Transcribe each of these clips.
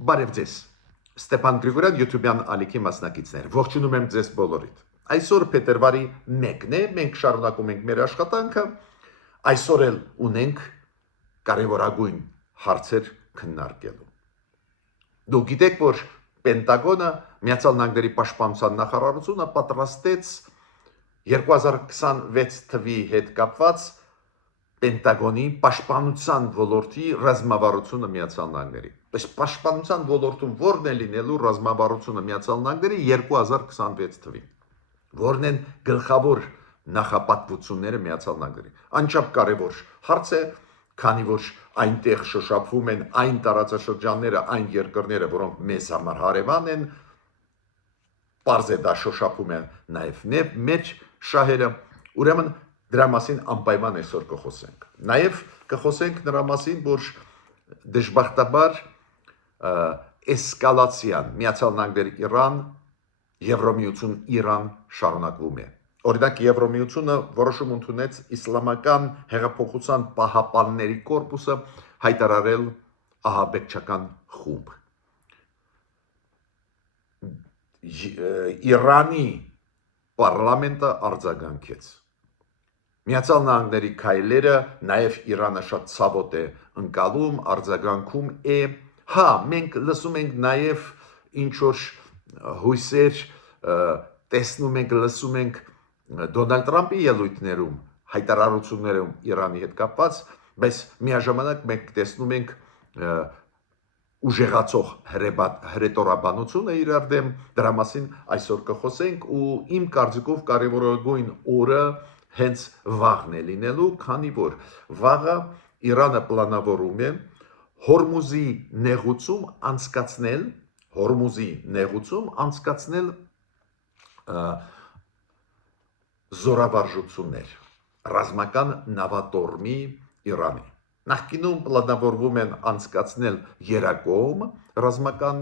Բարև ձեզ, Ստեփան Գրիգորյան YouTube-յան ալիքի մասնակիցներ, ողջունում եմ ձեզ բոլորիդ։ Այսօր փետրվարի 1-ն է, մենք շարունակում ենք մեր աշխատանքը, այսօր էլ ունենք կարևորագույն հարցեր քննարկելու։ Դուք գիտեք, որ Պենտագոնը, Միացյալ Նահանգների պաշտպանության նախարարությունը պատրաստեց 2026 թվականի հետ կապված Պենտագոնի պաշտպանության ոլորտի ռազմավարությունը Միացյալ Նահանգների։ Այս պաշտպանության ոլորտում որն է լինելու ռազմավարությունը Միացյալ Նահանգների 2026 թվին։ Որն են գլխավոր նախապատվությունները Միացյալ Նահանգների։ Անչափ կարևոր հարց է, քանի որ այնտեղ շոշափվում են այն տարածաշրջանները, այն երկրները, որոնք մեզ համար հարևան են, պարզ է դա շոշափում է նաև մեր շահերը, ուրեմն դրա մասին անպայման այսօր կխոսենք։ Նաև կխոսենք նրա մասին, որ դժբախտաբար էսկալացիան Միացյալ Նահանգներ Իրան, Եվրոմիություն Իրան շարունակվում է։ Օրինակ Եվրոմիությունը որոշում ընդունեց իսլամական հեղափոխության պահապանների կորպուսը հայտարարել ահաբեկչական խումբ։ Իրանի պարլամենտը արձագանքեց։ Միացյալ Նահանգների քայլերը նաև Իրանը շատ ցավոտ է ընկալում, արձագանքում է։ Հա, մենք լսում ենք նաև ինչ որ հույսեր տեսնում ենք, լսում ենք Դոնալդ Տրամպի ելույթներում, հայտարարություններում Իրանի հետ կապված, բայց միաժամանակ մենք տեսնում ենք ուժեղացող հռետորաբանությունը իրար դեմ, դրա մասին այսօր կխոսենք ու իմ կարծիքով կարևորագույն օրը հենց վաղն է լինելու, քանի որ վաղը Իրանը պլանավորում է Հորմուզի նեղուցում անցկացնել զորավարժություններ, ռազմական նավատորմի Իրանի։ Նախկինում պլանավորվում են անցկացնել երակողմ ռազմական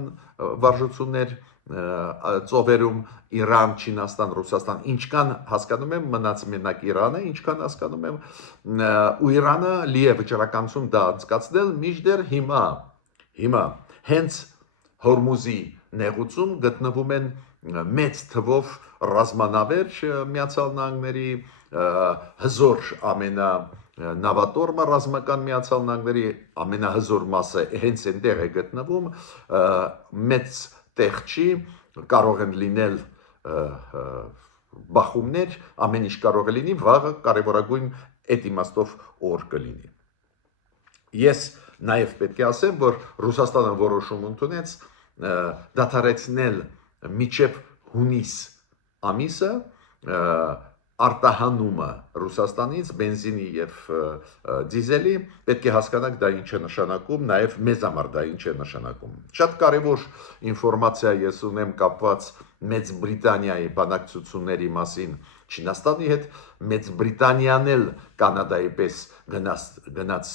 վարժություններ ծովերում Իրան, Չինաստան, Ռուսաստան, ինչքան հասկանում եմ մնաց մենակ Իրանը, ինչքան հասկանում եմ ու Իրանը լի է վճռականություն դա անցկացնել, մինչդեռ հիմա հենց Հորմուզի նեղուցում գտնվում են մեծ թվով ռազմանավեր Միացյալ Նահանգների հզոր նավատորմը ռազմական Միացյալ Նահանգների ամենահզոր մասը հենց այնտեղ է գտնվում, մեծ տեղ չի, կարող են լինել բախումներ, ամեն ինչ կարող է լինի, վաղը կարևորագույն այդ իմաստով օր կլինի։ Ես նաև պետք է ասեմ, որ Ռուսաստանը որոշում ընդունեց դադարեցնել մինչև հունիս ամիսը արտահանումը Ռուսաստանից բենզինի եւ դիզելի, պետք է հասկանանք դա ինչ է նշանակում, նաև մեզ համար դա ինչ է նշանակում։ Շատ կարևոր ինֆորմացիա ես ունեմ կապված Մեծ Բրիտանիայի բանակցությունների մասին Չինաստանի հետ, Մեծ Բրիտանիան էլ Կանադայի պես գնաց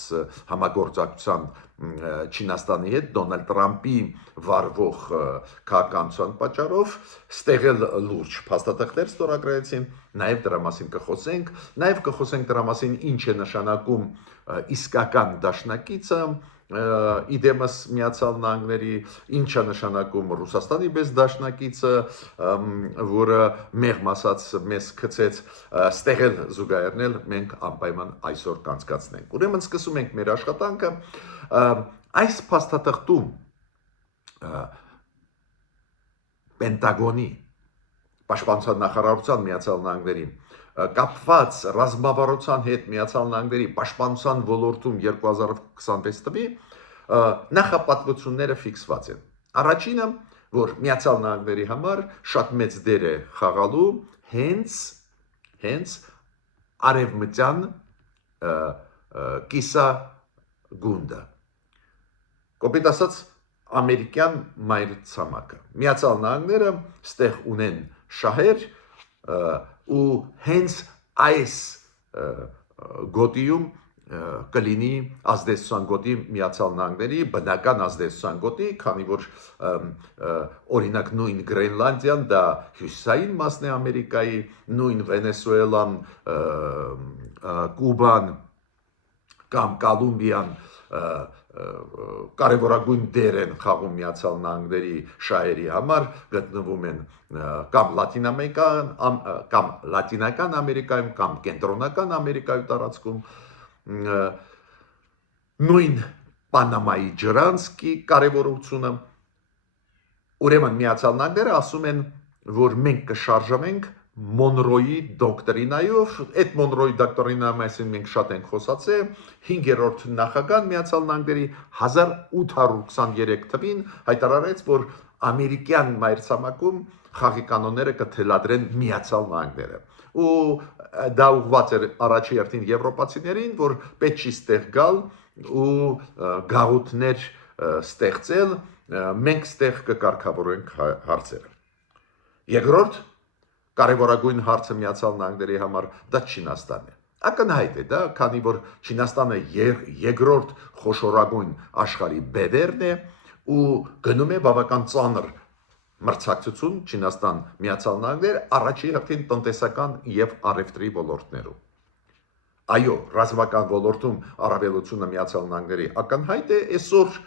համագործակցության Չինաստանի հետ Դոնալդ Տրամպի վարվող քաղաքականության պատճառով, ստեղ էլ լուրջ փաստաթղթեր ստորագրեցին, նաև դրա մասին կխոսենք, նաև կխոսենք դրա մասին ինչ է նշանակում իսկական դաշնակիցը իդեմս Միացյալ Նահանգների, ինչ է նշանակում Ռուսաստանի պես դաշնակիցը, որը մեղմ ասած մեզ գցեց, ստեղ էլ զուգահեռնել մենք անպայման այսօր կանցկացնենք։ Ուրեմն սկսում ենք մեր աշխատանքը այս փաստաթղթում Պենտագոնի պաշտպանության նախարարության Միացյալ Նահանգների կապված ռազմավարության հետ Միացյալ Նահանգների պաշտպանության ոլորտում 2026 թվականի նախապատվությունները ֆիքսված են։ Առաջինը, որ Միացյալ Նահանգների համար շատ մեծ դեր է խաղալու հենց արևմտյան կիսագունդը։ Կոպիտ ասած ամերիկյան մայրցամաքը։ Միացյալ Նահանգները ստեղ ունեն շահեր ու հենց այս գոտիում կլինի ազդեցության գոտի Միացյալ Նահանգների, բնական ազդեցության գոտի, քանի որ օրինակ նույն Գրենլանդիան դա հյուսիսային մասն է Ամերիկայի, նույն Վենեսուելան, Կուբան կամ Կոլումբիան կարևորագույն դեր են խաղում Միացյալ Նահանգների շահերի համար, գտնվում են կամ Լատինական Ամերիկայում, կամ Կենտրոնական Ամերիկայում տարածքում, նույն Պանամայի ջրանցքի կարևորությունը։ Ուրեմն Միացյալ Նահանգները ասում են, որ մենք կշարժվենք Մոնրոյի դոկտրինայով, այդ Մոնրոյի դոկտրինայի մասին մենք շատ ենք խոսացել, 5-րդ նախագահան Միացյալ Նահանգների 1823 թվին հայտարարեց, որ ամերիկյան մայրցամաքում խաղի կանոնները կթելադրեն Միացյալ Նահանգները։ Ու դա ուղղված էր առաջի հերթին եվրոպացիներին, որ պետք չի ստեղ գալ ու գաղութներ ստեղծել, մենք ստեղ կկարգավորենք հարցերը։ Երկրորդ կարևորագույն հարցը Միացյալ Նահանգների համար դա Չինաստանն է։ Ակնհայտ է դա, քանի որ Չինաստանը երկրորդ խոշորագույն աշխարհի բևեռն է ու գնում է բավական ծանր մրցակցություն Չինաստան Միացյալ Նահանգներ առաջի հերթին տնտեսական եւ առևտրի ոլորտներում։ Այո, ռազմական ոլորտում առավելությունը Միացյալ Նահանգների ակնհայտ է այսօր,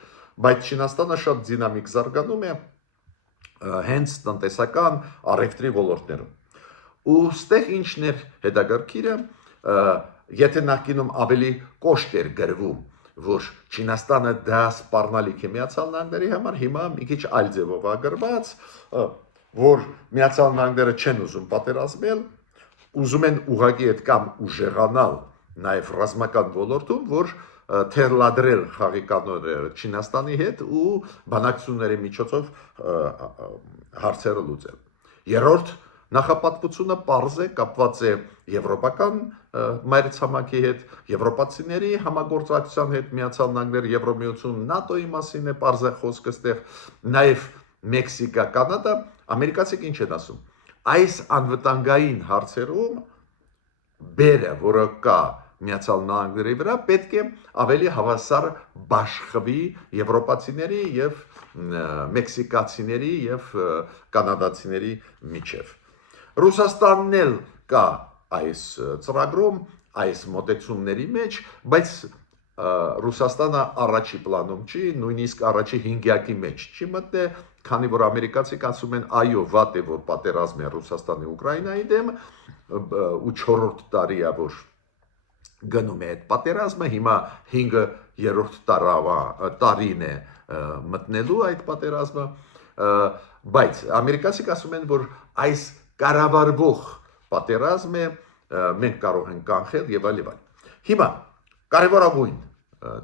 բայց Չինաստանը շատ դինամիկ զարգանում է հենց տնտեսական առևտրի ոլորտներում։ Ու ստեղ ինչն էր հետաքրքիրը, եթե նախկինում ավելի կոշտ էր գրվում, որ Չինաստանը դա սպառնալիք է Միացյալ Նահանգների համար, հիմա մի քիչ այլ ձևով ագրված, որ Միացյալ Նահանգները չեն ուզում պատերազմել, ուզում են ուղղակի այդ կամ ուժեղանալ նաև ռազմական ոլորտում, որ թերլադրել խաղի կանոնները Չինաստանի հետ ու բանակցությունների միջոցով հարցերը լուծել։ Երրորդ նախապատվությունը պարզ է, կապված է եվրոպական մայրցամաքի հետ, եվրոպացիների համագործակցության հետ, Միացյալ Նահանգներ, Եվրոմիություն, ՆԱՏՕ-ի մասին է պարզ է խոսքը ստեղ, նաև Մեքսիկա, Կանադա, ամերիկացիք ինչ են ասում։ Այս անվտանգային հարցերում բերը, որը կա Միացյալ Նահանգների վրա, պետք է ավելի հավասար բաշխվի եվրոպացիների եւ մեքսիկացիների եւ կանադացիների միջև։ Ռուսաստանն էլ կա այս ծրագրում, այս մոտեցումների մեջ, բայց Ռուսաստանը առաջի պլանում չի, նույնիսկ առաջի հինգյակի մեջ չի մտնել, քանի որ ամերիկացիք ասում են այո, վատ է, որ պատերազմ է Ռուսաստանի Ուկրաինայի դեմ, ու 4-րդ տարի է, որ գնում է այդ պատերազմը, հիմա 5-րդ տարին է մտնելու այդ պատերազմը, բայց ամերիկացիք ասում են, որ այս կառավարվող պատերազմ է, մենք կարող ենք կանխել եւ այլ եւ այլ։ Հիմա կարևորագույն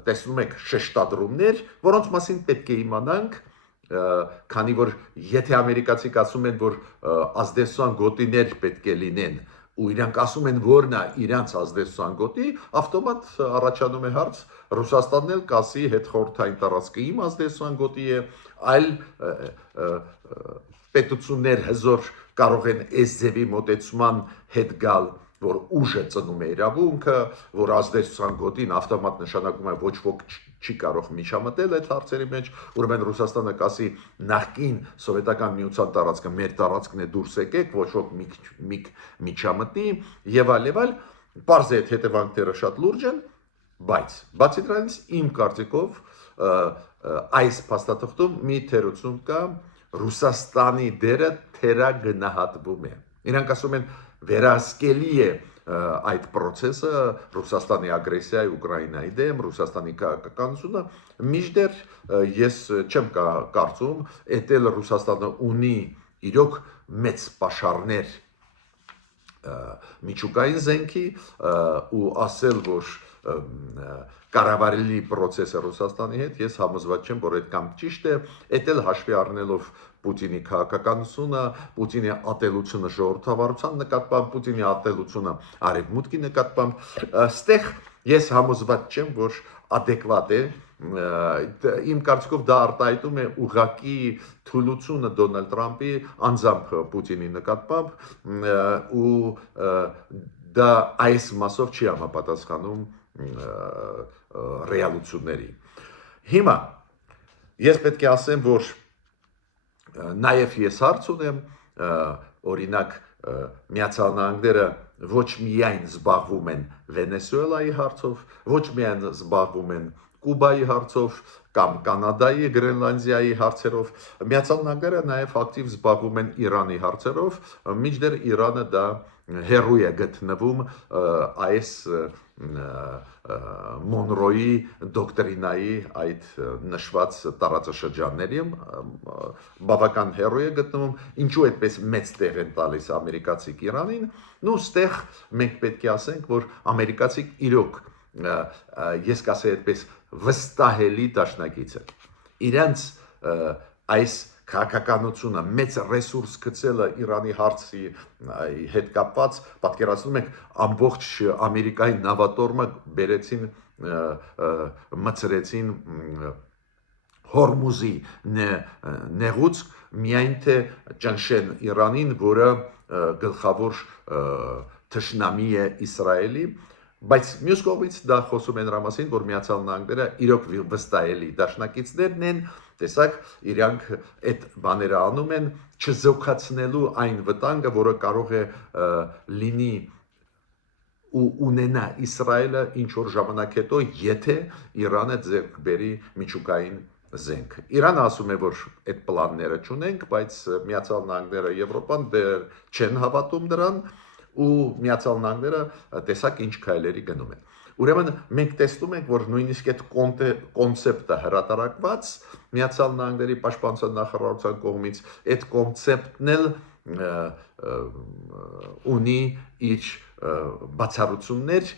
տեսնում եք շեշտադրումներ, որոնց մասին պետք է իմանանք, քանի որ եթե ամերիկացիք ասում են, որ ազդեցության գոտիներ պետք է լինեն, ու իրանք ասում են, որն է իրանց ազդեցության գոտի, ավտոմատ առաջանում է հարց, Ռուսաստանն էլ կասի հետ խորհրդային տարածքը իմ ազդեցության գոտի է, այլ պետություններ հզոր կարող են այս ձևի մոտեցման հետ գալ, որ ուժը ծնում է իրավունքը, որ ազդեցության գոտին ավտոմատ նշանակում է ոչ ոք չի կարող միջամտել այդ հարցերի մեջ, ուրեմն Ռուսաստանը կասի նախկին սովետական միության տարածքը մեր տարածքն է, դուրս եկեք, ոչ ոք միջամտնի եւ այլ, պարզ է այդ հետևանքները շատ լուրջ են, բայց բացի դրանից իմ կարծիքով այս փաստաթղթում մի թերություն կա, Ռուսաստանի դերը թերագնահատվում է։ Իրանք ասում են վերահսկելի է այդ process-ը, Ռուսաստանի ագրեսիայի Ուկրաինայի դեմ, Ռուսաստանի քաղաքականությունը, մինչդեռ ես չեմ կարծում, էտել Ռուսաստանը ունի իրոք մեծ պաշարներ միջուկային զենքի ու ասել, որ կառավարելի process-ը Ռուսաստանի հետ, ես համոզված չեմ, որ այդքան ճիշտ է, էտել հաշվի առնելով Պուտինի քաղաքականությունը, Պուտինի ատելությունը ժողովրդավարության նկատմամբ, Պուտինի ատելությունը արևմուտքի նկատմամբ, ստեղ ես համոզված չեմ, որ adekvat է, իմ կարծիքով դա արտահայտում է ուղղակի թուլությունը Դոնալդ Տրամփի անձամբ Պուտինի նկատմամբ ու դա այս մասով չի համապատասխանում ռեալությունների։ Հիմա ես պետք է ասեմ, որ նաև ես հարց ունեմ, օրինակ Միացյալ Նահանգները ոչ միայն զբաղվում են Վենեսուելայի հարցով, ոչ միայն զբաղվում են Կուբայի հարցով կամ Կանադայի, Գրենլանդիայի հարցերով, Միացյալ Նահանգները նաև ակտիվ զբաղվում են Իրանի հարցերով, մինչդեռ Իրանը դա հերույ է գտնվում այս Մոնրոյի դոկտրինայի այդ նշված տարածաշրջաններում բավական հերույ է գտնվում, ինչու այդպես մեծ տեղ են տալիս ամերիկացիք Իրանին, ու ստեղ մենք պետք է ասենք, որ ամերիկացիք իրոք ես կասեի այդպես վստահելի դաշնակից է։ Իրենց այս քաղաքականությունը մեծ ռեսուրս գցելը Իրանի հարցի հետ կապված, պատկերացնում եք ամբողջ Ամերիկայի նավատորմը բերեցին մցրեցին Հորմուզի նեղուց միայն թե ճնշեն Իրանին, որը գլխավոր թշնամի է Իսրայելի, բայց մյուս կողմից դա խոսում է նրա մասին, որ Միացյալ Նահանգները իրոք վստահելի դաշնակիցներն են, տեսակ իրանք այդ բաները անում են չզոքացնելու այն վտանգը, որը կարող է լինի ու ունենա Իսրայելը ինչ որ ժամանակ հետո, եթե Իրանը ձեռք բերի միջուկային զենք։ Իրանը ասում է, որ այդ պլանները չունենք, բայց Միացյալ Նահանգները, Եվրոպան դեռ չեն հավատում դրան, ու Միացյալ Նահանգները տեսակ ինչ քայլերի գնում են։ Ուրեմն մենք տեսնում ենք, որ նույնիսկ այդ կոնցեպտը հրատարակված Միացյալ Նահանգների պաշտպանության նախարարության կողմից այդ կոնցեպտն էլ ունի իր բացառություններ,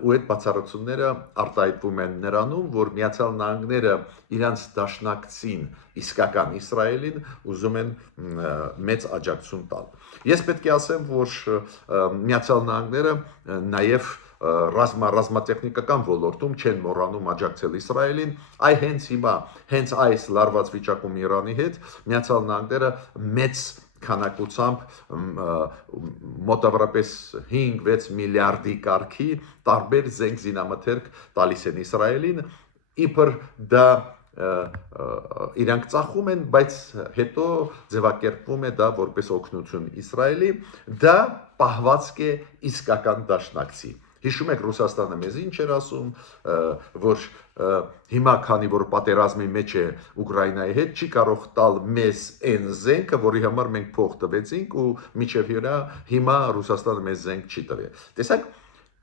ու այդ բացառությունները արտահայտվում են նրանում, որ Միացյալ Նահանգները իրանց դաշնակցին իսկական Իսրայելին ուզում են մեծ աջակցություն տալ։ Ես պետք է ասեմ, որ Միացյալ Նահանգները նաև ռազմատեխնիկական ոլորտում չեն մոռանում աջակցել Իսրայելին, հենց հիմա, հենց այս լարված վիճակում Իրանի հետ Միացյալ Նահանգները մեծ քանակությամբ մոտավորապես 5-6 միլիարդի կարգի տարբեր զենք զինամթերք տալիս են Իսրայելին, իբր դա իրանք ծախում են, բայց հետո ձևակերպվում է դա որպես օգնություն Իսրայելի, դա պահվածք է իսկական դաշնակցի։ Հիշում եք Ռուսաստանը մեզ ինչ էր ասում, որ հիմա քանի որ պատերազմի մեջ է Ուկրաինայի հետ, չի կարող տալ մեզ այն զենքը, որի համար մենք փող տվեցինք ու միջև հիմա Ռուսաստանը մեզ զենք չի տվել։ Տեսակ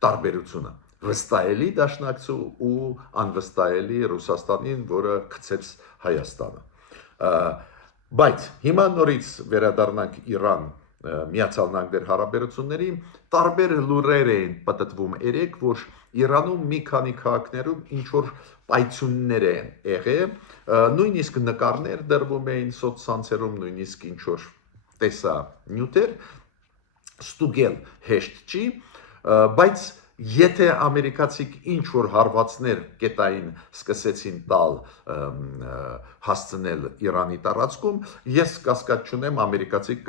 տարբերությունը վստահելի դաշնակցու ու անվստահելի Ռուսաստանին, որը գցեց Հայաստանը։ Բայց հիմա նորից վերադառնանք Իրան Միացյալ Նահանգներ հարաբերությունների, տարբեր լուրեր են պատտվում երեք, որ Իրանում մի քանի քաղաքներում ինչ որ պայթյուններ են եղել, նույնիսկ նկարներ դրվում էին սոցցանցերում, նույնիսկ ինչ որ տեսանյութեր, ստուգել հեշտ չի, բայց եթե ամերիկացիք ինչ որ հարվածներ կետային սկսեցին տալ հասցնել Իրանի տարածքում, ես կասկած չունեմ ամերիկացիք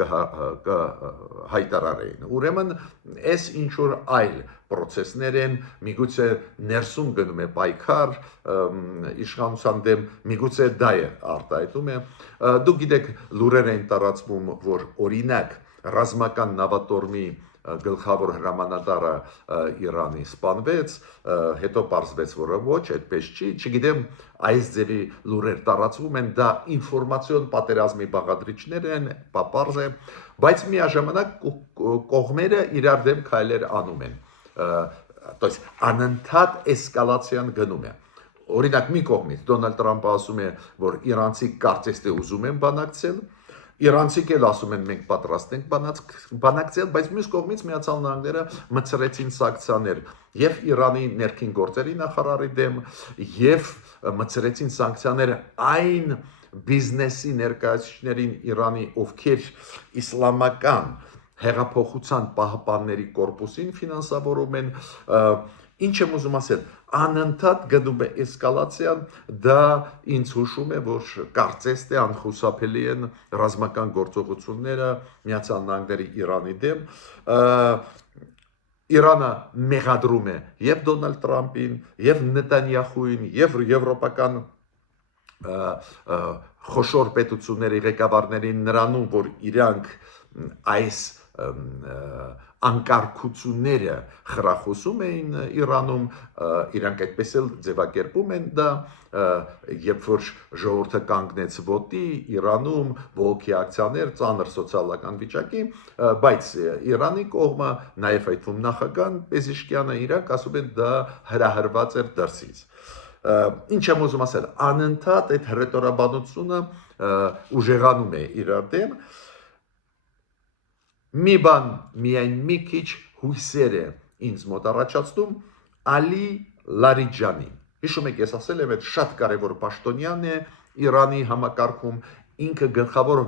կհայտարարեին։ Ուրեմն այս ինչ որ այլ պրոցեսներ են, միգուցե ներսում գնում է պայքար իշխանության դեմ, միգուցե դա է արտահայտում է։ Դուք գիտեք, լուրեր են տարածվում, որ օրինակ ռազմական նավատորմի գլխավոր հրամանատարը Իրանի սպանվեց, հետո պարզվեց, որ ոչ, այդպես չի, չգիտեմ, այս ձևի լուրեր տարածվում են, դա ինֆորմացիոն պատերազմի բաղադրիչներ են, պարզ է, բայց միաժամանակ կողմերը իրար դեմ քայլեր անում են, անընդհատ էսկալացիան գնում է։ Օրինակ մի կողմից Դոնալդ Տրամպը ասում է, որ իրանցիք կարծես թե ուզում են բանակցել, իրանցիք էլ ասում են մենք պատրաստ ենք բանակցել, բայց մյուս կողմից Միացյալ Նահանգները մցրեցին սանկցիաներ եւ Իրանի ներքին գործերի նախարարի դեմ եւ մցրեցին սանկցիաներ այն բիզնեսի ներկայացուցիչներին Իրանի, ովքեր իսլամական հեղափոխության պահապանների կորպուսին ֆինանսավորում են, ինչ եմ ուզում ասել, անընդհատ գնում է էսկալացիան, դա ինձ հուշում է, որ կարծես թե անխուսափելի են ռազմական գործողությունները Միացյալ Նահանգների Իրանի դեմ, Իրանը մեղադրում է եւ Դոնալդ Տրամպին, եւ Նետանյախուին, եւ եվրոպական խոշոր պետությունների ղեկավարներին նրանում, որ իրանք այս անկարգությունները խրախուսում էին Իրանում, իրանք այդպես էլ ձևակերպում են դա, երբ որ ժողովուրդը կանգնեց ոտի Իրանում, ողոքի ակցիաներ, ծանր սոցիալական վիճակի, բայց Իրանի կողմը, նաև այդ թվում նախագահան Պեզեշկյանը իրանք ասում են դա հրահրված էր դրսից։ Ինչ եմ ուզում ասել, անընդհատ այդ հռետորաբանությունը ուժեղանում է իրար դեմ, մի բան միայն մի քիչ հույսեր է ինձ մոտ առաջացնում Ալի Լարիջանի։ Հիշում եք, ես ասել եմ, այդ շատ կարևոր պաշտոնյան է Իրանի համակարգում, ինքը գլխավոր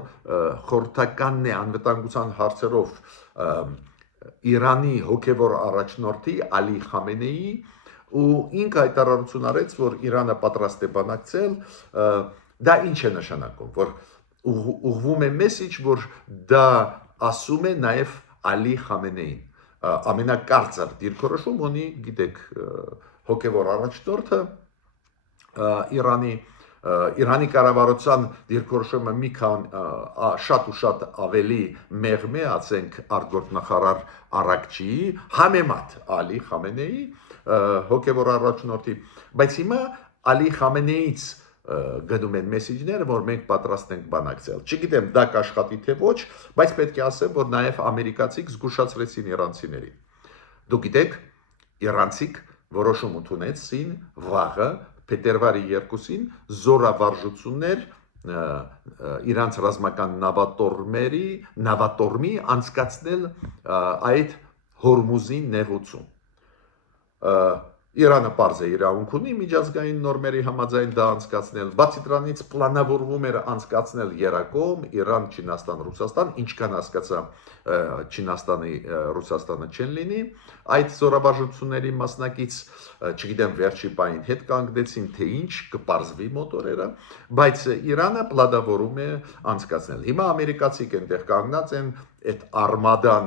խորհրդականն է անվտանգության հարցերով Իրանի հոգևոր առաջնորդի Ալի Խամենեի, ու ինքը հայտարարություն արեց, որ Իրանը պատրաստ է բանակցել, դա ինչ է նշանակում, որ ուղղվում է մեսիջ, որ դա ասում է նաև Ալի Խամենեին, ամենակարծր դիրքորոշում ունի, գիտեք, հոգևոր առաջնորդը Իրանի կառավարության դիրքորոշումը մի քան շատ ու շատ ավելի մեղմ է, ասենք արտգործնախարար Արաքչիի համեմատ Ալի Խամենեի հոգևոր առաջնորդի, բայց հիմա Ալի Խամենեից գնում են մեսիջներ, որ մենք պատրաստ ենք բանակցել։ Չգիտեմ դա կաշխատի թե ոչ, բայց պետք է ասեմ, որ նաև ամերիկացիք զգուշացրեցին իրանցիներին։ Դուք գիտեք, իրանցիք որոշում ընդունեցին վաղը փետրվարի 2-ին զորավարժություններ իրանց ռազմական նավատորմի անցկացնել այդ Հորմուզի նեղուցում։ Իրանը պարզ է իրավունք ունի միջազգային նորմերի համաձայն դա անցկացնել, բացի դրանից պլանավորվում էր անցկացնել երակոմ Իրան, Չինաստան, Ռուսաստան, ինչքան հասկացա Չինաստանի, Ռուսաստանը չեն լինի, այդ զորավարժությունների մասնակից, չգիտեմ վերջի պահին հետ կանգնեցին, թե ինչ կպարզվի մոտորերը, բայց Իրանը պլանավորում է անցկացնել։ Հիմա ամերիկացիք այնտեղ կանգնած են, այդ արմադան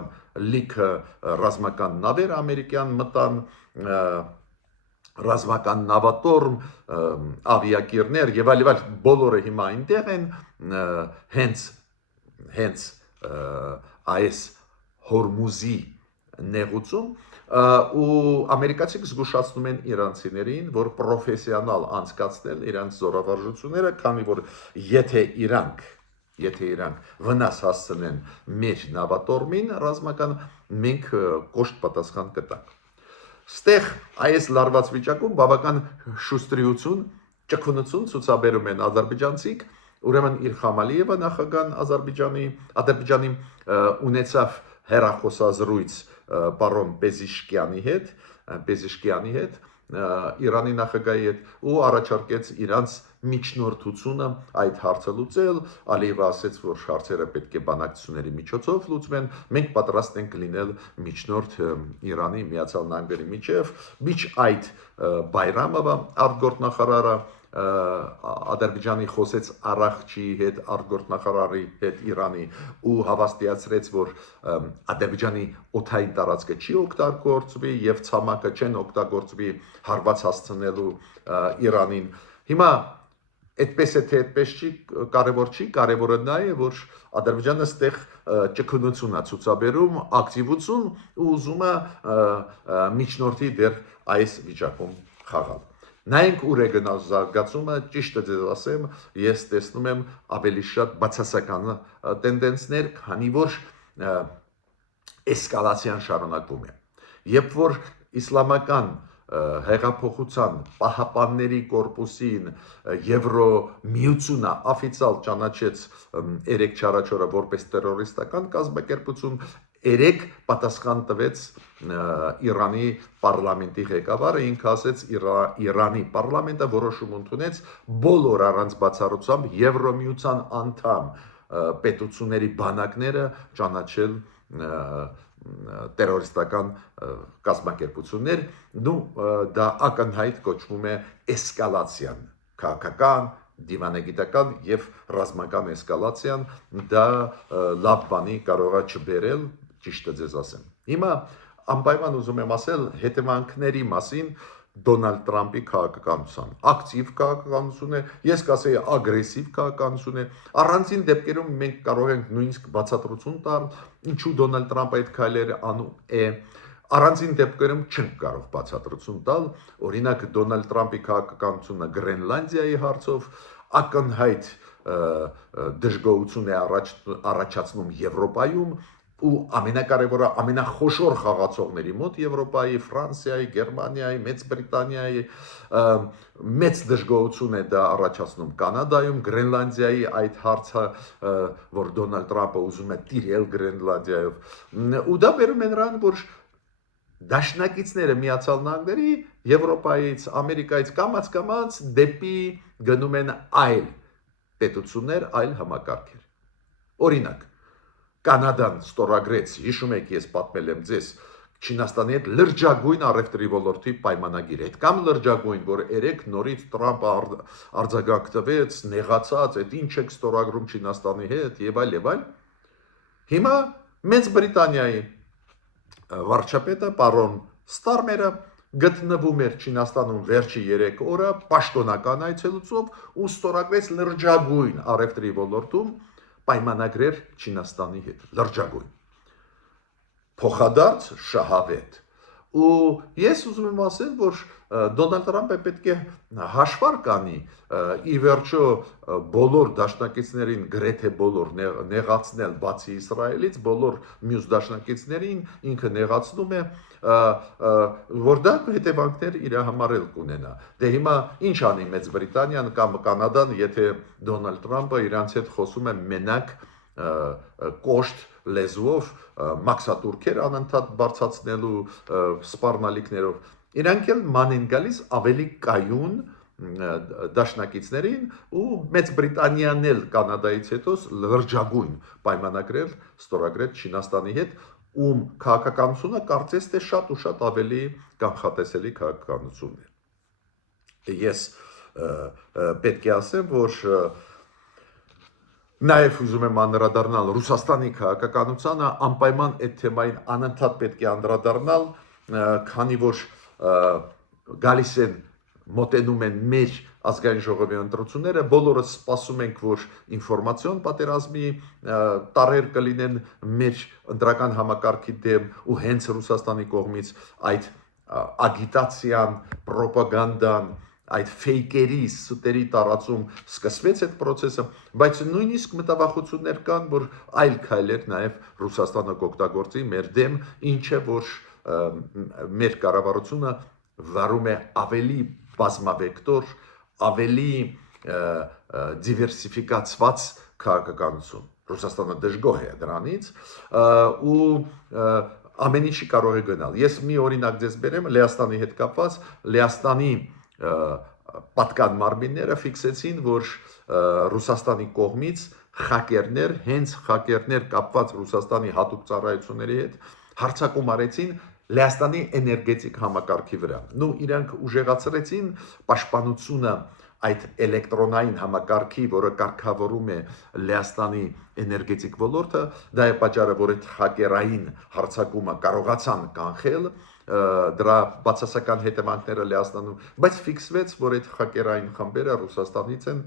լիքը ռազմական նավեր ամերիկյան մտան, ռազմական նավատորմ, ավիակիրներ եւ այլ բոլորը հիմա այնտեղ են հենց այս Հորմուզի նեղուցում ու ամերիկացիք զգուշացնում են իրանցիներին, որ պրոֆեսիոնալ անցկացնել իրանց զորավարժությունները, քանի որ եթե իրանք վնաս հասցնեն մեր նավատորմին ռազմական, մենք կոշտ պատասխան կտանք։ Ստեղ այս լարված վիճակում բավական շուստրիություն, ճկունություն ցուցաբերում են ադրբեջանցիք, ուրեմն Իլհամ Ալիևը նախագահան Ադրբեջանի ունեցավ հեռախոսազրույց պարոն Պեզեշկյանի հետ, Իրանի նախագահի հետ ու առաջարկեց իրանց միջնորդությունը այդ հարցը լուծել, Ալիևը ասեց, որ հարցերը պետք է բանակցությունների միջոցով լուծվեն, մենք պատրաստ ենք լինել միջնորդ Իրանի Միացյալ Նահանգների միջև, միջ այդ Բայրամովը արտգործնախարարը Ադրբեջանի խոսեց Արաքչիի հետ, արտգործնախարարի հետ Իրանի ու հավաստիացրեց, որ Ադրբեջանի օդային տարածքը չի օգտագործվի եւ ցամաքը չեն օգտագործվի հարված հասցնելու Իրանին։ Հիմա այդպես է թե այդպես չի, կարևորը նա է, որ Ադրբեջանը ստեղ ճկունություն է ցուցաբերում, ակտիվություն ու ուզում է միջնորդի դեր այս վիճակում խաղալ։ Նայենք ուր է գնալ զարգացումը, ճիշտը ձեզ ասեմ, ես տեսնում եմ ավելի շատ բացասական տենդենսներ, քանի որ էսկալացիան շարունակվում է։ Երբ որ իսլամական հեղափոխության պահապանների կորպուսին Եվրոմիությունը օֆիցիալ ճանաչեց երեք չարաչորը որպես տերորիստական կազմակերպություն, երեք պատասխան տվեց Իրանի պարլամենտի ղեկավարը, ինքը ասեց Իրանի պարլամենտը որոշում ընդունեց բոլոր առանց բացառությամբ Եվրոմիության անդամ պետությունների բանակները ճանաչել տերորիստական կազմակերպություններ, դա ակնհայտ կոչվում է էսկալացիան, քաղաքական, դիվանագիտական եւ ռազմական էսկալացիան, դա լավ բանի կարող է չբերել, ճիշտը ձեզ ասեմ։ Հիմա անպայման ուզում եմ ասել հետևանքների մասին, Դոնալդ Տրամպի քաղաքականության, ակտիվ քաղաքականություն է, ես կասեի ագրեսիվ քաղաքականություն է, առանձին դեպքերում մենք կարող ենք նույնիսկ բացատրություն տալ, ինչու Դոնալդ Տրամպը այդ քայլերը անում է, առանձին դեպքերում չենք կարող բացատրություն տալ, օրինակ Դոնալդ Տրամպի քաղաքականությունը Գրենլանդիայի հարցով ակնհայտ դժգոհություն է առաջացնում Եվրոպայում ու ամենակարևորը ամենախոշոր խաղացողների մոտ Եվրոպայի, Ֆրանսիայի, Գերմանիայի, Մեծ Բրիտանիայի մեծ դժգոհություն է դա առաջացնում Կանադայում, Գրենլանդիայի այդ հարցը, որ Դոնալդ Տրամպը ուզում է տիրել Գրենլանդիայով, ու դա բերում է նրան, որ դաշնակիցները Միացյալ Նահանգների Եվրոպայից, Ամերիկայից կամաց դեպի գնում են այլ պետություններ, այլ համակարգեր։ Օրինակ, Կանադան ստորագրեց, հիշում եք, ես պատմել եմ ձեզ, Չինաստանի հետ լրջագույն առևտրի ոլորտի պայմանագիր, այդքան լրջագույն, որ երեք նորից Տրամպը արձագանք տվեց, նեղացած, այդ ինչ եք ստորագրում Չինաստանի հետ եւ այլ։ Հիմա Մեծ Բրիտանիայի վարչապետը պարոն Ստարմերը գտնվում էր Չինաստանում վերջի 3 օրը պաշտոնական այցելությամբ ու ստորագրեց լրջագույն առևտրի ոլորտում պայմանագրեր Չինաստանի հետ, լրջագույն, փոխադարձ շահավետ, ու ես ուզում եմ ասել, որ Դոնալդ Տրամպը պետք է հաշվար կանի, ի վերջո բոլոր դաշնակիցներին, գրեթե բոլոր նեղացնել բացի Իսրայելից, բոլոր մյուս դաշնակիցներին ինքը նեղացնում է, որ դա հետևանքներ իր համար էլ կունենա։ Դե հիմա ինչ անի Մեծ Բրիտանիան կամ Կանադան, եթե Դոնալդ Տրամպը իրանց հետ խոսում է մենակ կոշտ լեզվով, մաքսատուրքեր անընդհատ բարձրացնելու սպառնալիքներով, իրանք էլ ման են գալիս ավելի կայուն դաշնակիցներին ու Մեծ Բրիտանիան էլ Կանադայից հետո լրջագույն պայմանագրեր ստորագրեց Չինաստանի հետ, ում քաղաքականությունը կարծես թե շատ ու շատ ավելի կանխատեսելի քաղաքականություն է։ Ես պետք է ասեմ, որ նաև ուզում եմ անդրադառնալ Ռուսաստանի քաղաքականությանը, անպայման այդ թեմային անընդհատ պետք է անդրադառնալ, քանի որ գալիս են մոտենում են մեր ազգային ժողովի ընտրությունները, բոլորս սպասում ենք, որ ինֆորմացիոն պատերազմի տարեր կլինեն մեր ընտրական համակարգի դեմ ու հենց Ռուսաստանի կողմից այդ ագիտացիան, պրոպագանդան, այդ ֆեյքերի, սուտերի տարածում սկսվեց այդ process-ը, բայց նույնիսկ մտավախություններ կան, որ այլ քայլեր նաև Ռուսաստանը կօգտագործի մեր դեմ, ինչը որ մեր կառավարությունը վարում է ավելի բազմավեկտոր, ավելի դիվերսիֆիկացված քաղաքականություն։ Ռուսաստանը դժգոհ է դրանից ու ամեն ինչի կարող է գնալ։ Ես մի օրինակ ձեզ բերեմ Լեհաստանի հետ կապված, Լեհաստանի պատկան մարմինները ֆիքսեցին, որ Ռուսաստանի կողմից խակերներ, հենց խակերներ կապված Ռուսաստանի հատուկ ծառայությունների հետ հարձակում արեցին Լեհաստանի էներգետիկ համակարգի վրա։ Նու իրանք ուժեղացրեցին պաշտպանությունը այդ էլեկտրոնային համակարգի, որը կարգավորում է Լեհաստանի էներգետիկ ոլորտը, դա է պատճառը, որ այդ խակերային հարձակումը կարողացան կանխել, դրա բացասական հետևանքները Լեհաստանում, բայց ֆիքսվեց, որ այդ խակերային խմբերը Ռուսաստանից են,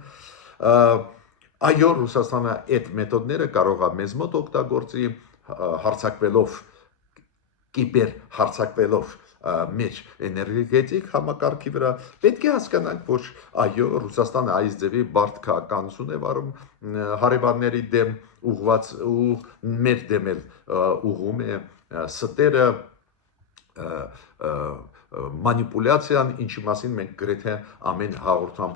այո, Ռուսաստանը այդ մեթոդները կարող է մեզ մոտ օգտագործի, հարձակվելով, կիբեր հարձակվելով մեր էներգետիկ համակարգի վրա, պետք է հասկանանք, որ այո, Ռուսաստանը այս ձևի բարդ քաղաքականություն է վարում հարևանների դեմ ուղղված ու մեր դեմ էլ ուղղում է ստերը, մանիպուլյացիան, ինչի մասին մենք գրեթե ամեն հաղորդամ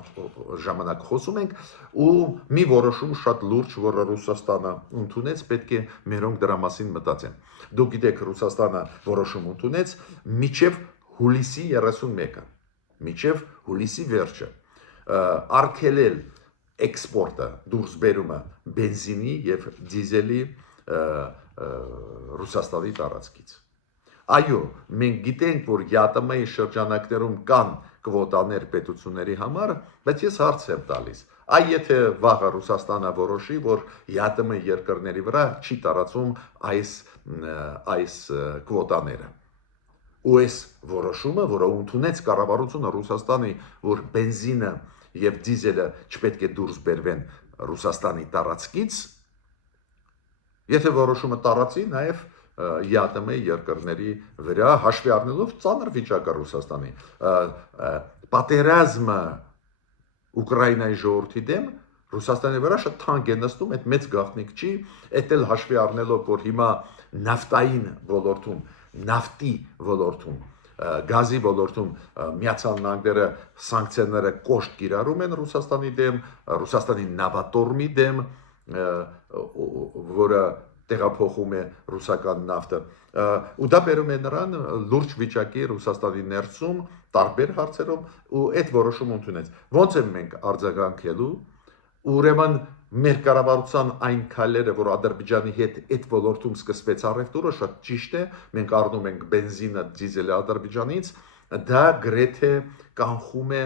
ժամանակ խոսում ենք, ու մի որոշում շատ լուրջ, որը Ռուսաստանը ընդունեց, պետք է մերոնք դրա մասին մտածեն։ Դուք գիտեք, Ռուսաստանը որոշում ընդունեց մինչև հուլիսի 31-ը, մինչև հուլիսի վերջը, արգելել էքսպորտը, դուրսբերումը բենզինի եւ դիզելի Ռուսաստանի տարածքից։ Այո, մենք գիտենք, որ ԵԱՏՄ-ի շրջանակներում կան կվոտաներ պետությունների համար, բայց ես հարց եմ տալիս, այ եթե վաղը Ռուսաստանը որոշի, որ ԵԱՏՄ երկրների վրա չի տարածում այս կվոտաները, ու այս որոշումը, որը ընդունեց կառավարությունը Ռուսաստանի, որ բենզինը եւ դիզելը չպետք է դուրս բերվեն Ռուսաստանի տարածքից, եթե որոշումը տարածի նաեւ ԵԱՏՄ երկրների վրա հաշվի առնելով ծանր վիճակը Ռուսաստանի պատերազմը Ուկրաինայի ժողովրդի դեմ Ռուսաստանի վրա շատ թանկ է նստում, այդ մեծ գաղտնիք չի, այդ էլ հաշվի առնելով, որ հիմա նավթային ոլորտում, նավթի ոլորտում, գազի ոլորտում Միացյալ Նահանգները սանկցիաները կոշտ կիրառում են Ռուսաստանի դեմ, Ռուսաստանի նավատորմի դեմ, որը տեղափոխում է ռուսական նավթը, ու դա բերում է նրան լուրջ վիճակի Ռուսաստանի ներսում տարբեր հարցերում ու այդ որոշումը ընդունեց։ Ոնց են մենք արձագանքելու Ուրեմն մեր կառավարության այն քայլերը, որ Ադրբեջանի հետ այդ ոլորտում սկսվեց առևտուրը, շատ ճիշտ է, մենք առնում ենք բենզինը, դիզելը Ադրբեջանից, դա գրեթե կանխում է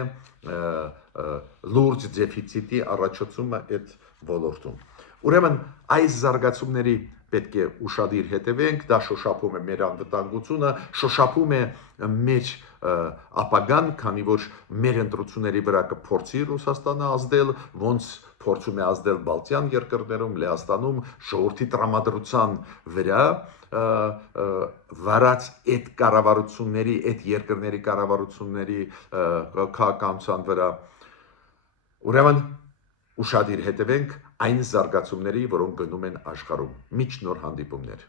լուրջ դեֆիցիտի առաջացումը այդ ոլորտում։ Ուրեմն այս զարգացումների պետք է ուշադիր հետևենք, դա շոշափում է մեր անվտանգությունը, շոշափում է մեր ապագան, քանի որ մեր ընտրությունների վրա կփորձի Ռուսաստանը ազդել, ոնց փորձում է ազդել Բալտյան երկրներում, Լեհաստանում, ժողովրդի տրամադրության վրա վարած այդ կառավարությունների, այդ երկրների կառավարությունների քաղաքականության վրա։ Ուրեմն ուշադիր հետևենք այն զարգացումների, որոնք գնում են աշխարհում։ Մինչ նոր հանդիպումներ։